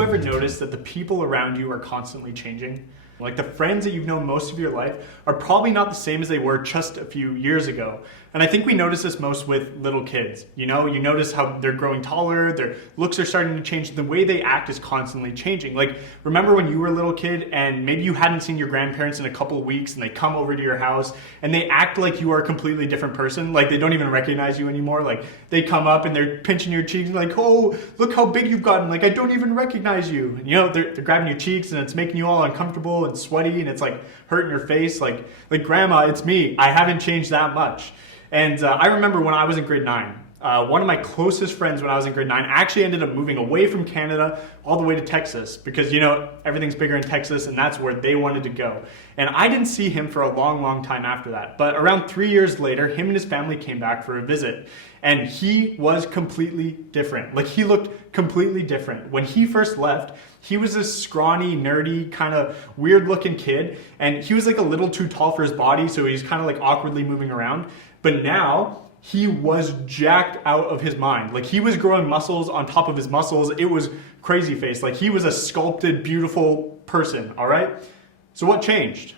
you ever notice that the people around you are constantly changing? Like the friends that you've known most of your life are probably not the same as they were just a few years ago. And I think we notice this most with little kids. You notice how they're growing taller, their looks are starting to change, the way they act is constantly changing. Like, remember when you were a little kid and maybe you hadn't seen your grandparents in a couple of weeks and they come over to your house and they act like you are a completely different person, like they don't even recognize you anymore. Like they come up and they're pinching your cheeks like, oh, look how big you've gotten, like I don't even recognize you. And they're grabbing your cheeks and it's making you all uncomfortable and sweaty and it's like hurting your face. Like grandma, it's me, I haven't changed that much. And I remember when I was in grade 9, one of my closest friends when I was in grade 9 actually ended up moving away from Canada all the way to Texas because, everything's bigger in Texas and that's where they wanted to go. And I didn't see him for a long, long time after that. But around 3 years later, him and his family came back for a visit. And he was completely different. Like he looked completely different. When he first left, he was this scrawny, nerdy, kind of weird looking kid. And he was like a little too tall for his body, so he's kind of like awkwardly moving around. But now he was jacked out of his mind. Like he was growing muscles on top of his muscles. It was crazy face. Like he was a sculpted, beautiful person, all right? So what changed?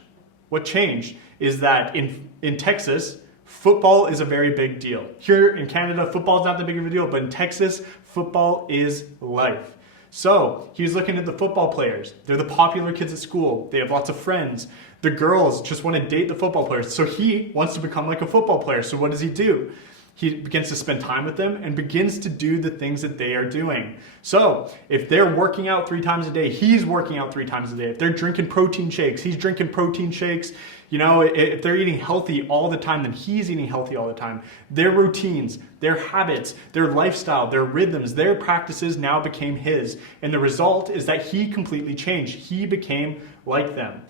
What changed is that in Texas, football is a very big deal. Here in Canada, football is not that big of a deal, but in Texas, football is life. So he was looking at the football players. They're the popular kids at school. They have lots of friends. The girls just want to date the football players. So he wants to become like a football player. So what does he do? He begins to spend time with them and begins to do the things that they are doing. So if they're working out 3 times a day, he's working out 3 times a day. If they're drinking protein shakes, he's drinking protein shakes. If they're eating healthy all the time, then he's eating healthy all the time. Their routines, their habits, their lifestyle, their rhythms, their practices now became his. And the result is that he completely changed. He became like them.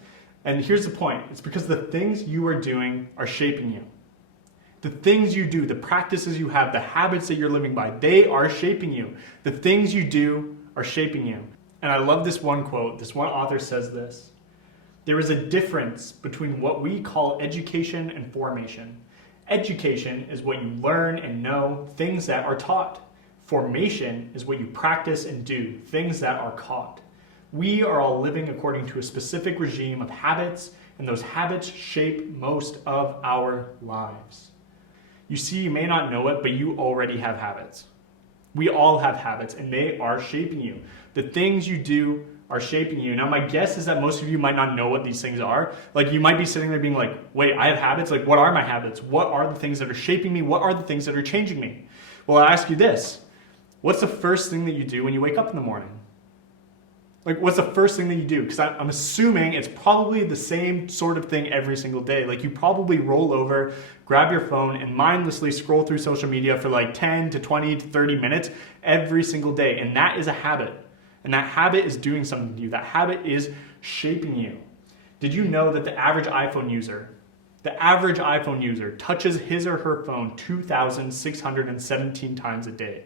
And here's the point. It's because the things you are doing are shaping you. The things you do, the practices you have, the habits that you're living by, they are shaping you. The things you do are shaping you. And I love this one quote. This one author says this: there is a difference between what we call education and formation. Education is what you learn and know, things that are taught. Formation is what you practice and do, things that are caught. We are all living according to a specific regime of habits, and those habits shape most of our lives. You see, you may not know it, but you already have habits. We all have habits, and they are shaping you. The things you do are shaping you. Now, my guess is that most of you might not know what these things are. Like, you might be sitting there being like, wait, I have habits? Like, what are my habits? What are the things that are shaping me? What are the things that are changing me? Well, I ask you this. What's the first thing that you do when you wake up in the morning? Like, what's the first thing that you do? Because I'm assuming it's probably the same sort of thing every single day. Like, you probably roll over, grab your phone, and mindlessly scroll through social media for like 10 to 20 to 30 minutes every single day. And that is a habit. And that habit is doing something to you. That habit is shaping you. Did you know that the average iPhone user touches his or her phone 2,617 times a day?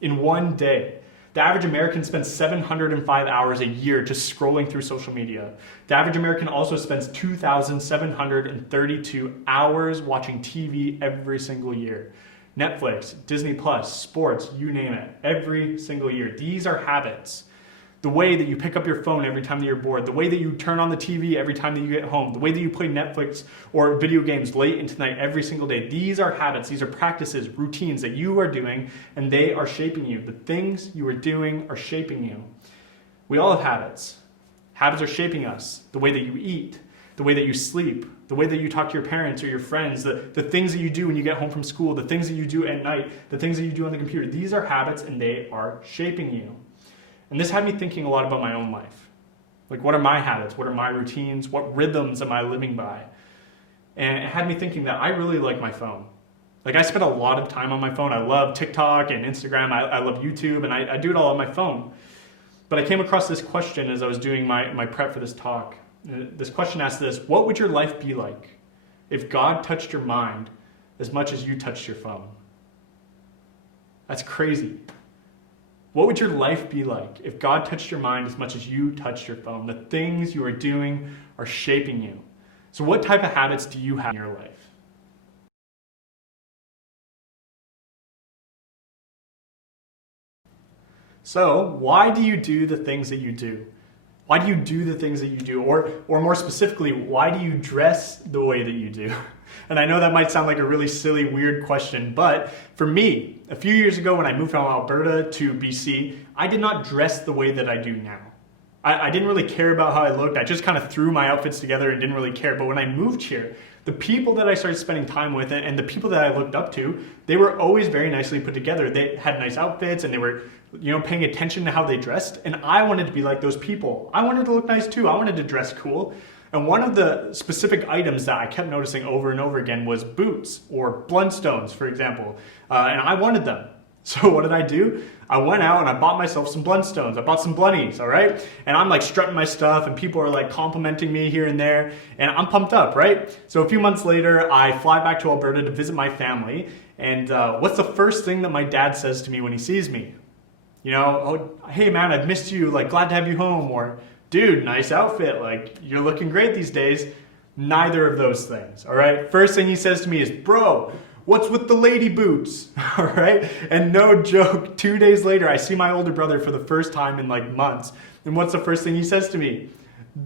In one day. The average American spends 705 hours a year just scrolling through social media. The average American also spends 2,732 hours watching TV every single year. Netflix, Disney Plus, sports, you name it, every single year. These are habits. The way that you pick up your phone every time that you're bored, the way that you turn on the TV every time that you get home, the way that you play Netflix or video games late into the night every single day. These are habits, these are practices, routines that you are doing, and they are shaping you. The things you are doing are shaping you. We all have habits. Habits are shaping us. The way that you eat, the way that you sleep, the way that you talk to your parents or your friends, the things that you do when you get home from school, the things that you do at night, the things that you do on the computer. These are habits and they are shaping you. And this had me thinking a lot about my own life. Like, what are my habits? What are my routines? What rhythms am I living by? And it had me thinking that I really like my phone. Like, I spend a lot of time on my phone. I love TikTok and Instagram. I love YouTube, and I do it all on my phone. But I came across this question as I was doing my prep for this talk. This question asked this: what would your life be like if God touched your mind as much as you touched your phone? That's crazy. What would your life be like if God touched your mind as much as you touched your phone? The things you are doing are shaping you. So what type of habits do you have in your life? So why do you do the things that you do? Why do you do the things that you do? Or more specifically, why do you dress the way that you do? And I know that might sound like a really silly, weird question, but for me, a few years ago when I moved from Alberta to BC, I did not dress the way that I do now. I didn't really care about how I looked. I just kind of threw my outfits together and didn't really care. But when I moved here, the people that I started spending time with and the people that I looked up to, they were always very nicely put together. They had nice outfits and they were, paying attention to how they dressed. And I wanted to be like those people. I wanted to look nice too. I wanted to dress cool. And one of the specific items that I kept noticing over and over again was boots or Blundstones, for example. And I wanted them. So what did I do? I went out and I bought myself some Blundstones. I bought some Blunnies, all right? And I'm like strutting my stuff and people are like complimenting me here and there and I'm pumped up, right? So a few months later, I fly back to Alberta to visit my family. And what's the first thing that my dad says to me when he sees me? Oh, hey man, I've missed you, like glad to have you home. Or dude, nice outfit, like you're looking great these days. Neither of those things, all right? First thing he says to me is, bro, what's with the lady boots? All right? And no joke, 2 days later, I see my older brother for the first time in like months. And what's the first thing he says to me?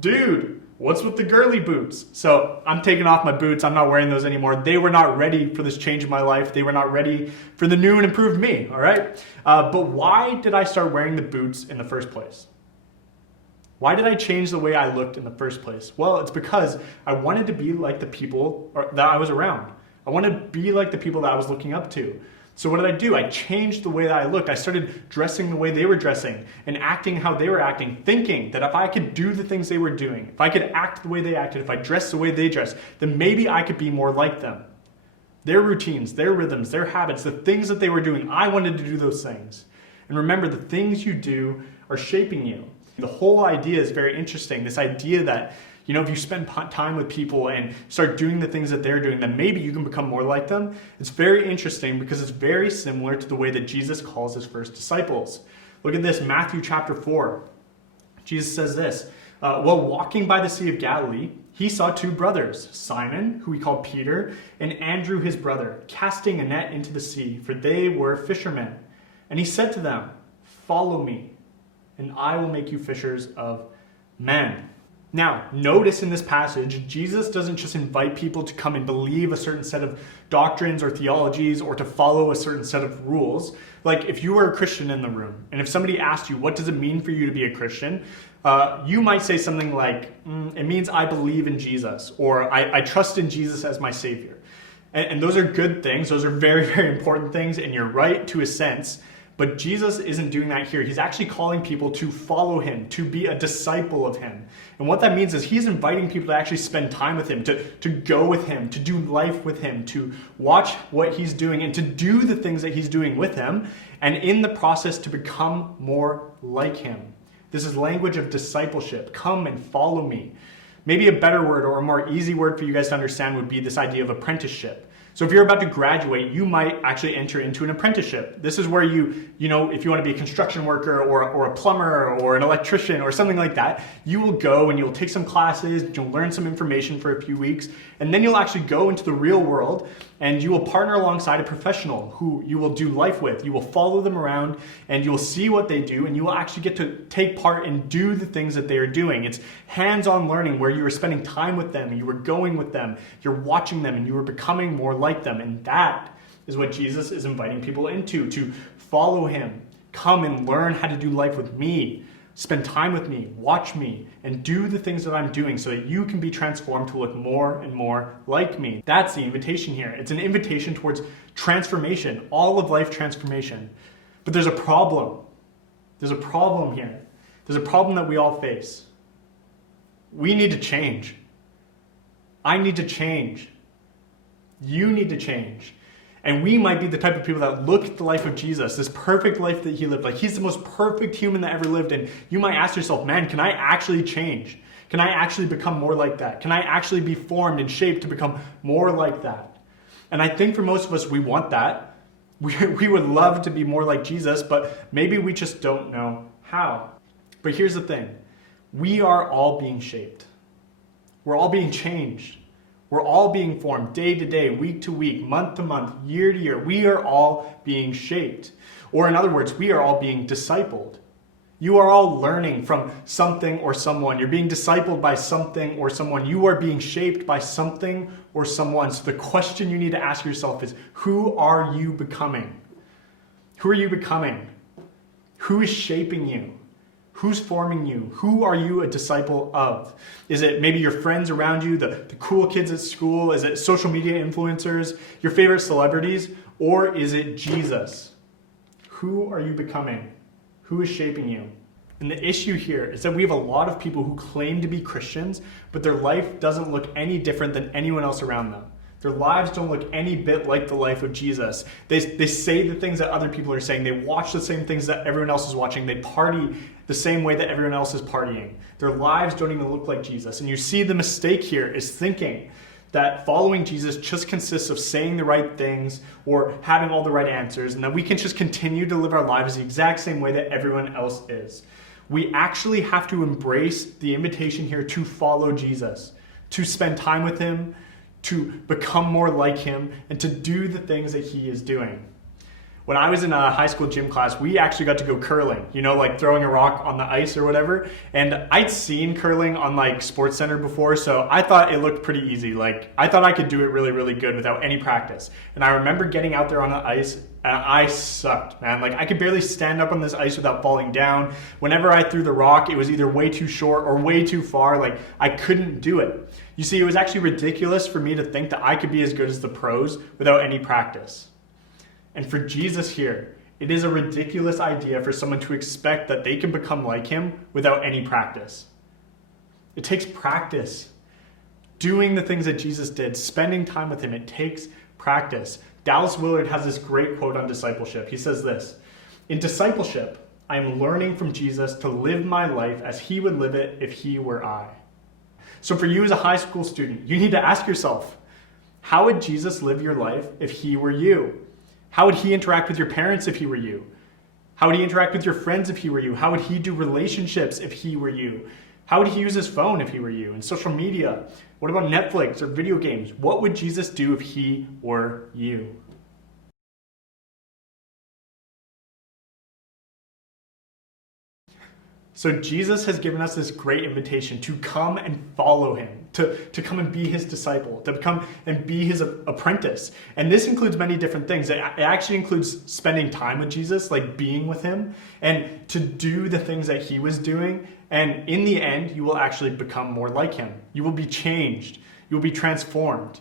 Dude, what's with the girly boots? So I'm taking off my boots. I'm not wearing those anymore. They were not ready for this change in my life. They were not ready for the new and improved me, all right? But why did I start wearing the boots in the first place? Why did I change the way I looked in the first place? Well, it's because I wanted to be like the people that I was around. I wanted to be like the people that I was looking up to. So what did I do? I changed the way that I looked. I started dressing the way they were dressing and acting how they were acting, thinking that if I could do the things they were doing, if I could act the way they acted, if I dressed the way they dressed, then maybe I could be more like them. Their routines, their rhythms, their habits, the things that they were doing, I wanted to do those things. And remember, the things you do are shaping you. The whole idea is very interesting. This idea that if you spend time with people and start doing the things that they're doing, then maybe you can become more like them. It's very interesting because it's very similar to the way that Jesus calls his first disciples. Look at this, Matthew chapter 4. Jesus says this, while walking by the Sea of Galilee, he saw two brothers, Simon, who he called Peter, and Andrew his brother, casting a net into the sea, for they were fishermen. And he said to them, follow me, and I will make you fishers of men. Now, notice in this passage, Jesus doesn't just invite people to come and believe a certain set of doctrines or theologies or to follow a certain set of rules. Like if you were a Christian in the room, and if somebody asked you, what does it mean for you to be a Christian? You might say something like, it means I believe in Jesus, or I trust in Jesus as my Savior. And those are good things. Those are very, very important things, and you're right to a sense. But Jesus isn't doing that here. He's actually calling people to follow him, to be a disciple of him. And what that means is he's inviting people to actually spend time with him, to go with him, to do life with him, to watch what he's doing and to do the things that he's doing with him, and in the process to become more like him. This is language of discipleship. Come and follow me. Maybe a better word or a more easy word for you guys to understand would be this idea of apprenticeship. So if you're about to graduate, you might actually enter into an apprenticeship. This is where if you want to be a construction worker or a plumber or an electrician or something like that, you will go and you'll take some classes, you'll learn some information for a few weeks, and then you'll actually go into the real world and you will partner alongside a professional who you will do life with. You will follow them around and you will see what they do, and you will actually get to take part and do the things that they are doing. It's hands-on learning where you are spending time with them, you are going with them, you're watching them, and you are becoming more like them. And that is what Jesus is inviting people into, to follow him. Come and learn how to do life with me. Spend time with me, watch me, and do the things that I'm doing so that you can be transformed to look more and more like me. That's the invitation here. It's an invitation towards transformation, all of life transformation. But there's a problem. There's a problem here. There's a problem that we all face. We need to change. I need to change. You need to change. And we might be the type of people that look at the life of Jesus, this perfect life that he lived. Like he's the most perfect human that ever lived. And you might ask yourself, man, can I actually change? Can I actually become more like that? Can I actually be formed and shaped to become more like that? And I think for most of us, we want that. We would love to be more like Jesus, but maybe we just don't know how. But here's the thing. We are all being shaped. We're all being changed. We're all being formed day to day, week to week, month to month, year to year. We are all being shaped. Or in other words, we are all being discipled. You are all learning from something or someone. You're being discipled by something or someone. You are being shaped by something or someone. So the question you need to ask yourself is, who are you becoming? Who are you becoming? Who is shaping you? Who's forming you? Who are you a disciple of? Is it maybe your friends around you, the cool kids at school? Is it social media influencers, your favorite celebrities? Or is it Jesus? Who are you becoming? Who is shaping you? And the issue here is that we have a lot of people who claim to be Christians, but their life doesn't look any different than anyone else around them. Their lives don't look any bit like the life of Jesus. They say the things that other people are saying. They watch the same things that everyone else is watching. They party the same way that everyone else is partying. Their lives don't even look like Jesus. And you see the mistake here is thinking that following Jesus just consists of saying the right things or having all the right answers, and that we can just continue to live our lives the exact same way that everyone else is. We actually have to embrace the invitation here to follow Jesus, to spend time with him, to become more like him, and to do the things that he is doing. When I was in a high school gym class, we actually got to go curling, like throwing a rock on the ice or whatever. And I'd seen curling on like Sports Center before, so I thought it looked pretty easy. Like I thought I could do it really, really good without any practice. And I remember getting out there on the ice and I sucked, man. Like I could barely stand up on this ice without falling down. Whenever I threw the rock, it was either way too short or way too far. Like I couldn't do it. You see, it was actually ridiculous for me to think that I could be as good as the pros without any practice. And for Jesus here, it is a ridiculous idea for someone to expect that they can become like him without any practice. It takes practice. Doing the things that Jesus did, spending time with him, it takes practice. Dallas Willard has this great quote on discipleship. He says this, "In discipleship, I am learning from Jesus to live my life as he would live it if he were I." So for you as a high school student, you need to ask yourself, how would Jesus live your life if he were you? How would he interact with your parents if he were you? How would he interact with your friends if he were you? How would he do relationships if he were you? How would he use his phone if he were you? And social media? What about Netflix or video games? What would Jesus do if he were you? So Jesus has given us this great invitation to come and follow him, to come and be his disciple, to come and be his apprentice. And this includes many different things. It actually includes spending time with Jesus, like being with him, and to do the things that he was doing. And in the end, you will actually become more like him. You will be changed. You will be transformed.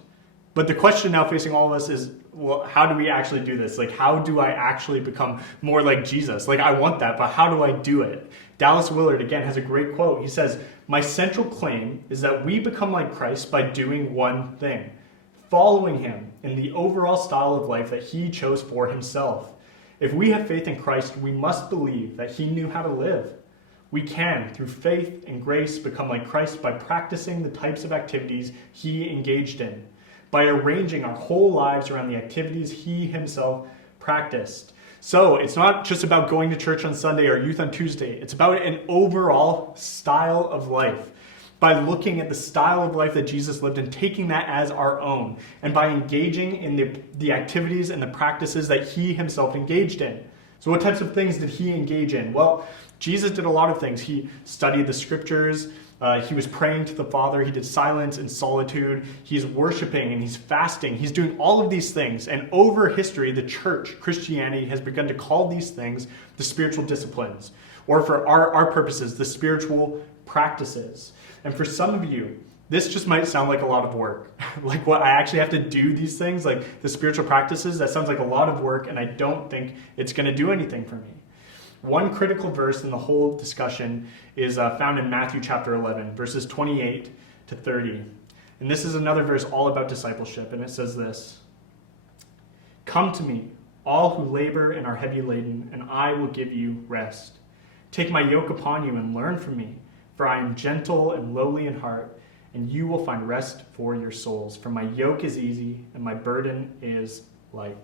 But the question now facing all of us is, well, how do we actually do this? Like, how do I actually become more like Jesus? Like, I want that, but how do I do it? Dallas Willard, again, has a great quote. He says, "My central claim is that we become like Christ by doing one thing, following him in the overall style of life that he chose for himself. If we have faith in Christ, we must believe that he knew how to live. We can, through faith and grace, become like Christ by practicing the types of activities he engaged in, by arranging our whole lives around the activities he himself practiced." So it's not just about going to church on Sunday or youth on Tuesday. It's about an overall style of life. By looking at the style of life that Jesus lived and taking that as our own, and by engaging in the activities and the practices that he himself engaged in. So what types of things did he engage in? Well, Jesus did a lot of things. He studied the scriptures. He was praying to the Father. He did silence and solitude. He's worshiping and he's fasting. He's doing all of these things. And over history, the church, Christianity, has begun to call these things the spiritual disciplines, or for our purposes, the spiritual practices. And for some of you, this just might sound like a lot of work. Like, what, I actually have to do these things, like the spiritual practices, that sounds like a lot of work, and I don't think it's going to do anything for me. One critical verse in the whole discussion is found in Matthew chapter 11, verses 28 to 30. And this is another verse all about discipleship, and it says this, "Come to me, all who labor and are heavy laden, and I will give you rest. Take my yoke upon you and learn from me, for I am gentle and lowly in heart, and you will find rest for your souls. For my yoke is easy and my burden is light."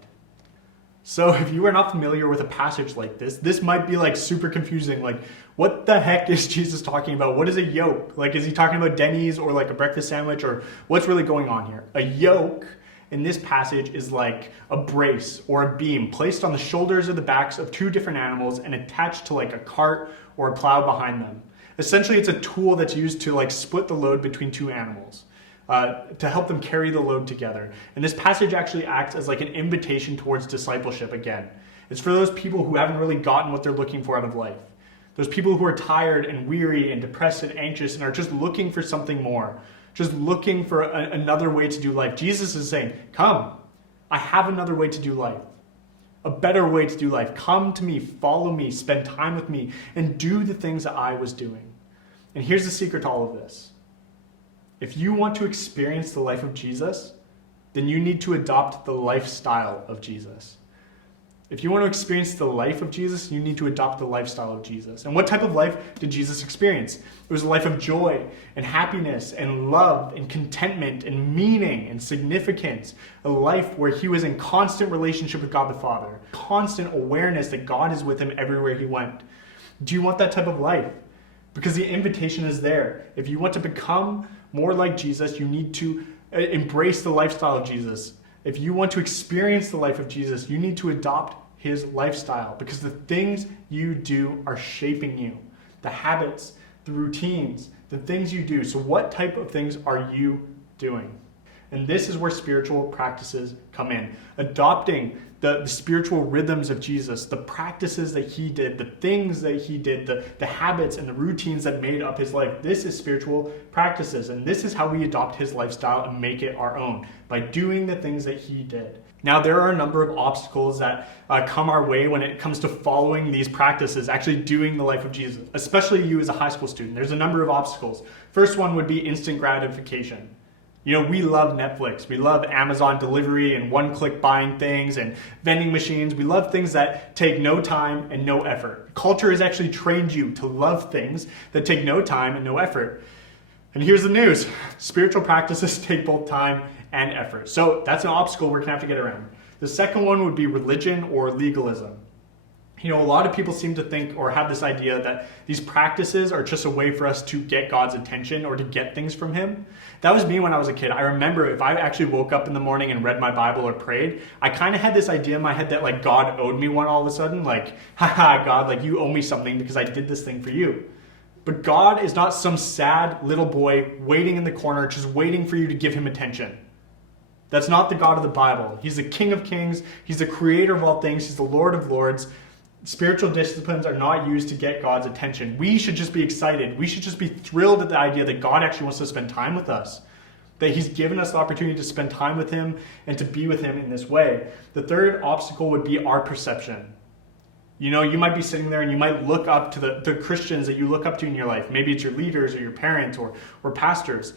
So if you are not familiar with a passage like this might be like super confusing. Like, what the heck is Jesus talking about? What is a yoke? Like, is he talking about Denny's or like a breakfast sandwich, or what's really going on here? A yoke in this passage is like a brace or a beam placed on the shoulders or the backs of two different animals and attached to like a cart or a plow behind them. Essentially, it's a tool that's used to like split the load between two animals. To help them carry the load together. And this passage actually acts as like an invitation towards discipleship again. It's for those people who haven't really gotten what they're looking for out of life. Those people who are tired and weary and depressed and anxious and are just looking for something more, just looking for another way to do life. Jesus is saying, come, I have another way to do life. A better way to do life. Come to me, follow me, spend time with me, and do the things that I was doing. And here's the secret to all of this. If you want to experience the life of Jesus, then you need to adopt the lifestyle of Jesus. If you want to experience the life of Jesus, you need to adopt the lifestyle of Jesus. And what type of life did Jesus experience? It was a life of joy and happiness and love and contentment and meaning and significance. A life where he was in constant relationship with God the Father, constant awareness that God is with him everywhere he went. Do you want that type of life? Because the invitation is there. If you want to become more like Jesus, you need to embrace the lifestyle of Jesus. If you want to experience the life of Jesus, you need to adopt his lifestyle, because the things you do are shaping you. The habits, the routines, the things you do. So what type of things are you doing? And this is where spiritual practices come in. Adopting the spiritual rhythms of Jesus, the practices that he did, the things that he did, the habits and the routines that made up his life. This is spiritual practices. And this is how we adopt his lifestyle and make it our own, by doing the things that he did. Now, there are a number of obstacles that come our way when it comes to following these practices, actually doing the life of Jesus, especially you as a high school student. There's a number of obstacles. First one would be instant gratification. You know, we love Netflix. We love Amazon delivery and one-click buying things and vending machines. We love things that take no time and no effort. Culture has actually trained you to love things that take no time and no effort. And here's the news. Spiritual practices take both time and effort. So that's an obstacle we're going to have to get around. The second one would be religion or legalism. You know, a lot of people seem to think or have this idea that these practices are just a way for us to get God's attention or to get things from him. That was me when I was a kid. I remember if I actually woke up in the morning and read my Bible or prayed, I kind of had this idea in my head that like God owed me one all of a sudden. Like, haha, God, like you owe me something because I did this thing for you. But God is not some sad little boy waiting in the corner, just waiting for you to give him attention. That's not the God of the Bible. He's the King of Kings. He's the creator of all things. He's the Lord of Lords. Spiritual disciplines are not used to get God's attention. We should just be excited. We should just be thrilled at the idea that God actually wants to spend time with us, that he's given us the opportunity to spend time with him and to be with him in this way. The third obstacle would be our perception. You know, you might be sitting there and you might look up to the Christians that you look up to in your life. Maybe it's your leaders or your parents or pastors.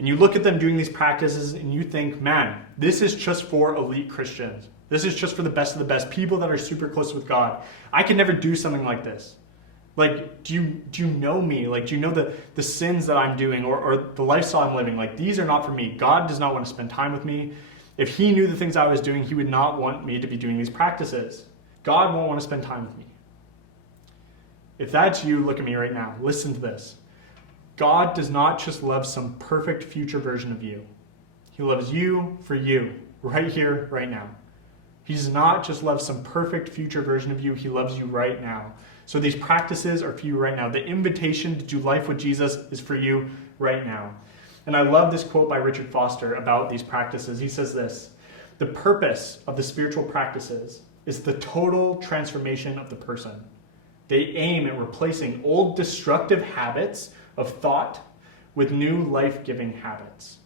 And you look at them doing these practices and you think, man, this is just for elite Christians. This is just for the best of the best, people that are super close with God. I can never do something like this. Like, do you know me? Like, do you know the sins that I'm doing or the lifestyle I'm living? Like, these are not for me. God does not want to spend time with me. If he knew the things I was doing, he would not want me to be doing these practices. God won't want to spend time with me. If that's you, look at me right now. Listen to this. God does not just love some perfect future version of you. He loves you for you, right here, right now. He does not just love some perfect future version of you. He loves you right now. So these practices are for you right now. The invitation to do life with Jesus is for you right now. And I love this quote by Richard Foster about these practices. He says this: the purpose of the spiritual practices is the total transformation of the person. They aim at replacing old destructive habits of thought with new life-giving habits.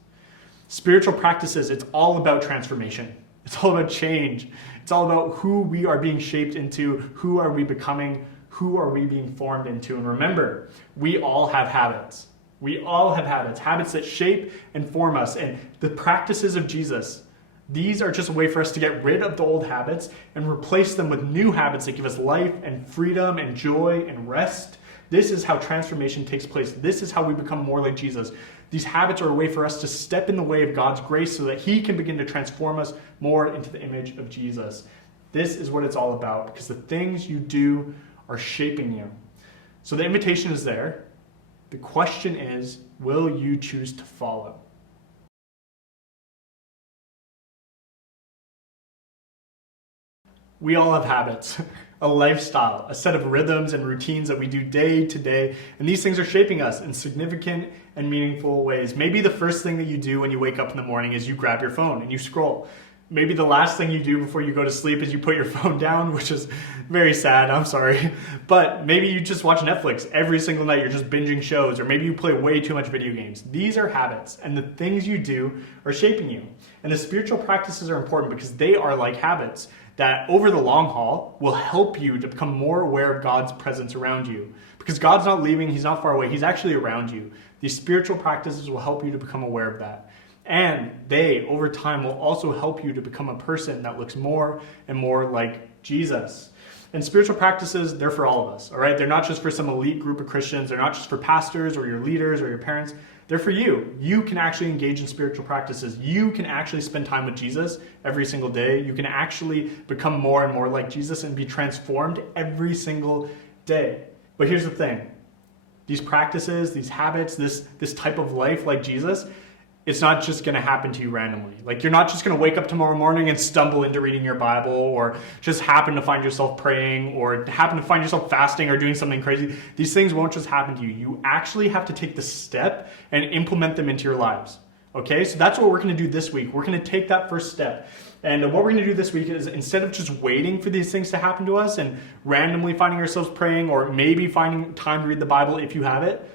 Spiritual practices, it's all about transformation. It's all about change. It's all about who we are being shaped into, who are we becoming, who are we being formed into. And remember, we all have habits. We all have habits that shape and form us. And the practices of Jesus, these are just a way for us to get rid of the old habits and replace them with new habits that give us life and freedom and joy and rest. This is how transformation takes place. This is how we become more like Jesus. These habits are a way for us to step in the way of God's grace so that he can begin to transform us more into the image of Jesus. This is what it's all about, because the things you do are shaping you. So the invitation is there. The question is, will you choose to follow? We all have habits, a lifestyle, a set of rhythms and routines that we do day to day, and these things are shaping us in significant and meaningful ways. Maybe the first thing that you do when you wake up in the morning is you grab your phone and you scroll. Maybe the last thing you do before you go to sleep is you put your phone down, which is very sad, I'm sorry. But maybe you just watch Netflix every single night, you're just binging shows, or maybe you play way too much video games. These are habits, and the things you do are shaping you. And the spiritual practices are important because they are like habits that over the long haul will help you to become more aware of God's presence around you. Because God's not leaving, He's not far away, He's actually around you. These spiritual practices will help you to become aware of that. And they, over time, will also help you to become a person that looks more and more like Jesus. And spiritual practices, they're for all of us, all right? They're not just for some elite group of Christians. They're not just for pastors or your leaders or your parents. They're for you. You can actually engage in spiritual practices. You can actually spend time with Jesus every single day. You can actually become more and more like Jesus and be transformed every single day. But here's the thing. These practices, these habits, this type of life like Jesus, it's not just going to happen to you randomly. Like, you're not just going to wake up tomorrow morning and stumble into reading your Bible, or just happen to find yourself praying, or happen to find yourself fasting or doing something crazy. These things won't just happen to you. You actually have to take the step and implement them into your lives. Okay, so that's what we're going to do this week. We're going to take that first step. And what we're going to do this week is, instead of just waiting for these things to happen to us and randomly finding ourselves praying, or maybe finding time to read the Bible if you have it,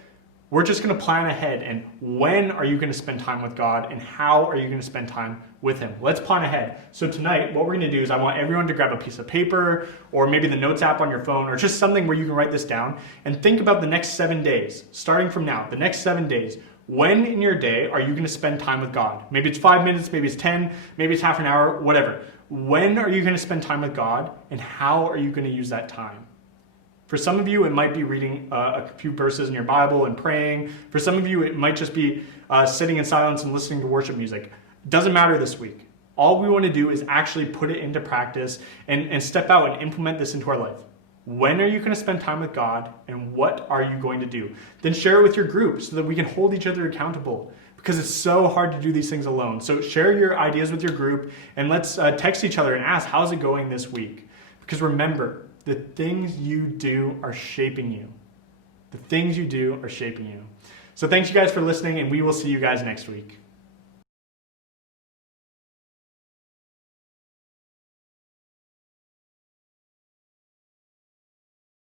we're just going to plan ahead. And when are you going to spend time with God, and how are you going to spend time with Him? Let's plan ahead. So tonight, what we're going to do is I want everyone to grab a piece of paper, or maybe the notes app on your phone, or just something where you can write this down, and think about the next 7 days, starting from now, the next 7 days. When in your day are you going to spend time with God? Maybe it's 5 minutes, maybe it's 10, maybe it's half an hour, whatever. When are you going to spend time with God, and how are you going to use that time? For some of you, it might be reading a few verses in your Bible and praying. For some of you, it might just be sitting in silence and listening to worship music. Doesn't matter this week. All we want to do is actually put it into practice and step out and implement this into our life. When are you going to spend time with God, and what are you going to do? Then share it with your group so that we can hold each other accountable, because it's so hard to do these things alone. So share your ideas with your group, and let's text each other and ask, how's it going this week? Because remember, the things you do are shaping you. The things you do are shaping you. So thanks you guys for listening, and we will see you guys next week.